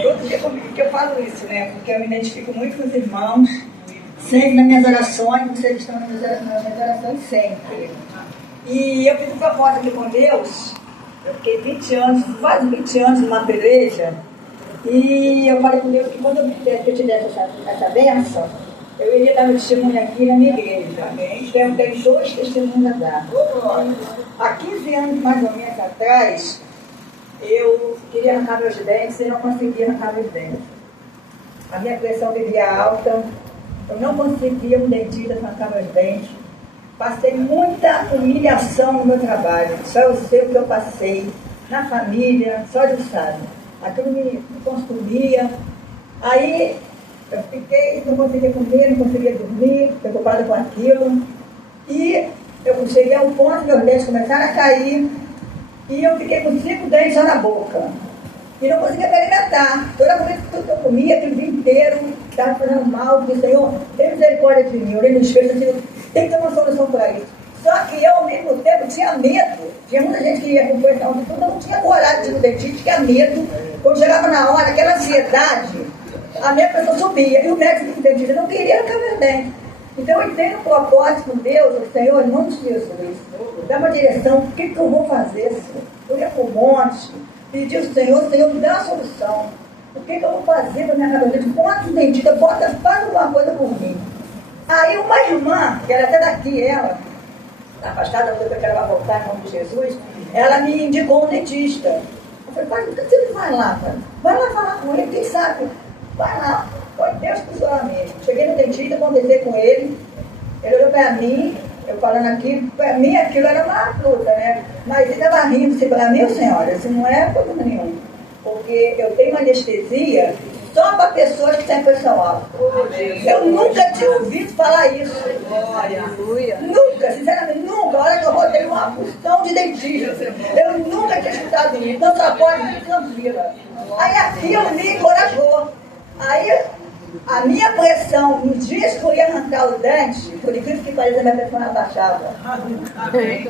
Todo dia comigo que eu falo isso, né? Porque eu me identifico muito com os irmãos, sempre nas minhas orações, vocês estão nas minhas orações sempre. E eu fiz um propósito aqui com Deus, eu fiquei 20 anos, quase 20 anos numa peleja, e eu falei com Deus que quando eu tivesse essa bênção, eu iria dar meu testemunho aqui na minha igreja. Eu tenho 2 testemunhos a dar. Há 15 anos, mais ou menos, atrás, eu queria arrancar meus dentes e não conseguia arrancar meus dentes. A minha pressão vivia alta, eu não conseguia um dentista arrancar meus dentes. Passei muita humilhação no meu trabalho, só eu sei o que eu passei, na família, só Deus sabe. Aquilo me consumia. Aí eu fiquei, não conseguia comer, não conseguia dormir, preocupada com aquilo. E eu cheguei a um ponto que meus dentes começaram a cair. E eu fiquei com 5 dentes só na boca. E não conseguia me alimentar. Toda vez que tudo que eu comia, aquele dia inteiro, estava fazendo mal. Eu disse, Senhor, tem misericórdia de mim. Eu olhei no espelho e disse, tem que ter uma solução para isso. Só que eu, ao mesmo tempo, tinha medo. Tinha muita gente que ia com coisa de tudo, eu não tinha coragem de ir no dentista, tinha medo. Quando chegava na hora, aquela ansiedade, a minha pressão subia. E o médico do dentista não queria arrancar meus dentes. Então eu entrei no propósito com Deus, o Senhor, em nome de Jesus, dá uma direção, o que eu vou fazer, Senhor? Eu ia para o monte, pedi ao Senhor, me dá uma solução. O que eu vou fazer para minha cabeça? Bota o dentista, faz alguma coisa por mim. Aí uma irmã, que era até daqui, ela, afastada, porque ela vai voltar em nome de Jesus, ela me indicou um dentista. Eu falei, pai, por que você não vai lá, pai? Vai lá falar com ele, quem sabe? Vai lá. Foi Deus que usou a mim. Cheguei no dentista, conversei com ele. Ele olhou para mim, eu falando aqui, para mim aquilo era uma luta, né? Mas ele estava rindo assim para mim, senhora, isso não é problema nenhum. Porque eu tenho anestesia só para pessoas que têm pressão alta. Eu nunca tinha ouvido falar isso. Nunca, sinceramente, nunca. Olha que eu rodei uma porção de dentista. Eu nunca tinha escutado isso. Então só pode me tranquila. Aí aquilo me encorajou. Aí a minha pressão, nos dias que eu ia arrancar o dente, por incrível que pareça, a minha pressão abaixava.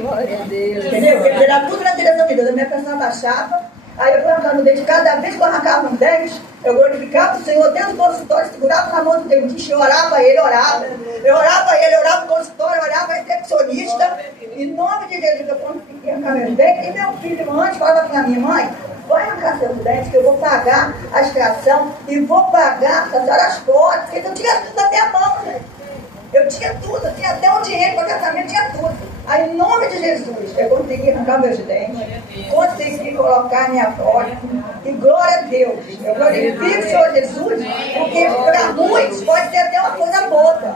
Glória a Deus. Entendeu? Porque era tudo na direção de Deus, a minha pressão abaixava. Aí eu fui arrancando o dente, cada vez que eu arrancava um dente, eu glorificava o Senhor dentro do consultório, segurava na mão do dentista, eu orava ele, orava. Eu orava ele, orava no consultório, orava a recepcionista. Em nome de Jesus, eu consegui arrancar meus dentes. E meu filho antes falava para minha mãe, vai arrancar seus dentes, que eu vou pagar a extração e vou pagar as fotos, porque eu tinha tudo na minha mão, né? Eu tinha tudo, eu tinha até o dinheiro para casamento, tinha tudo. Aí, em nome de Jesus, eu consegui arrancar meus dentes, consegui colocar minha prótese, e glória a Deus. Eu glorifico o Senhor Jesus, porque para muitos pode ser até uma coisa boa.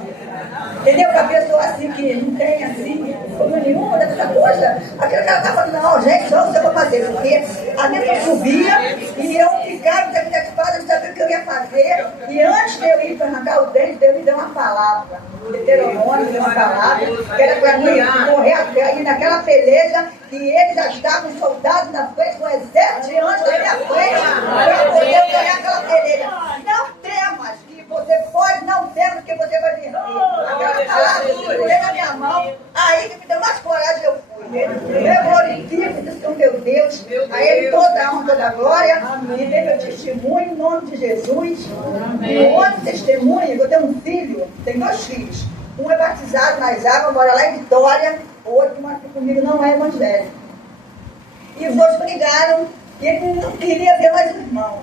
Entendeu? Para a pessoa assim que não tem assim, como nenhuma dessa coisa, aquele cara está falando, não, gente, só você vai fazer, porque a minha subia e eu ficava, eu sabia o que eu ia fazer, e antes de eu ir para arrancar o dente, Deus me deu uma palavra, Deuteronômio, deu uma palavra, que era para mim correr até, e naquela peleja, que eles já estavam soldados na frente, com o exército de anjos na minha frente, para poder ganhar aquela peleja. Não temas, que você pode, não temas, porque você vai vencer. Aquela palavra, eu segurei na minha mão, aí que me deu mais coragem, eu fui. Eu glorifico, disse que o meu Deus, a Ele toda a honra, toda a glória, e dei meu testemunho em nome de Jesus. E outro testemunho, eu tenho um filho, tenho 2 filhos. Um é batizado nas águas, mora lá em Vitória, o outro que aqui comigo não é evangélico. E os outros brigaram, e ele não queria ver mais o irmão.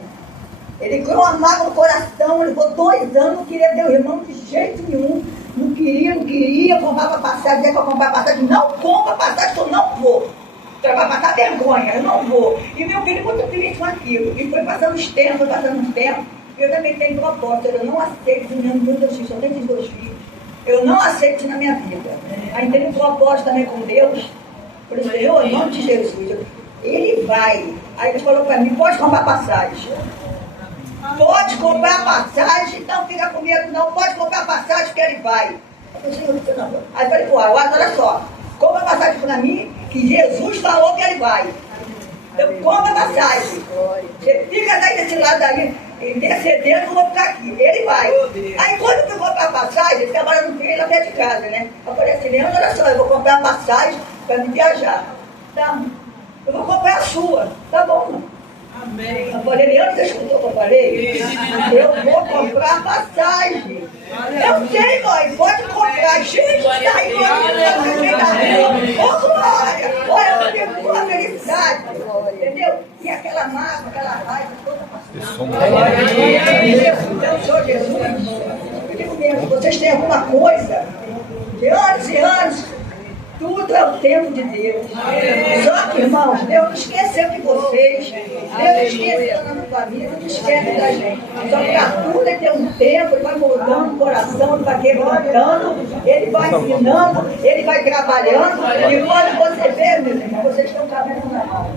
Ele criou uma mágoa no coração, ele ficou 2 anos, não queria ver o irmão de jeito nenhum. Não queria, comprava passagem, dizia que eu comprava passagem, não compra passagem que eu não vou. Vai passar vergonha, eu não vou. E meu filho muito feliz com aquilo. E foi passando os tempos, eu também tenho propósito, eu não aceito nenhum dos meus filhos, eu tenho esses 2 filhos. Eu não aceito na minha vida. Aí tenho um propósito também com Deus. Falei, Senhor, em nome de Jesus, Ele vai. Aí Ele falou para mim, pode comprar passagem. Pode comprar passagem, não fica com medo não, pode comprar passagem que ele vai. Eu falei, não. Aí falei, pô, olha só, compra passagem para mim, que Jesus falou que ele vai. Então compra passagem. Você fica daí desse lado aí, intercedendo, eu vou ficar aqui. Ele vai. Aí quando eu comprar passagem, ele trabalha no filho lá perto de casa, né? Eu falei assim, Leandro, olha só, eu vou comprar passagem para me viajar. Tá? Eu vou comprar a sua. Tá bom. Eu falei, Eliane, você escutou o que eu falei? Eu vou comprar passagem. Eu sei, mãe, pode comprar. Gente, tá aí, ô glória! Olha, eu tenho uma felicidade, entendeu? E aquela mágoa, aquela raiva toda passou. Eu sou Jesus. Eu digo mesmo, vocês têm alguma coisa de anos e anos. Tudo é o tempo de Deus. Só que, irmãos, Deus não esqueceu de vocês. Deus não esqueceu da nossa família, não esquece da gente. Só que para tudo ele tem um tempo, ele vai moldando o coração, ele vai quebrantando, ele vai ensinando, ele vai trabalhando. E quando você vê, meus irmãos, vocês estão caminhando na mão.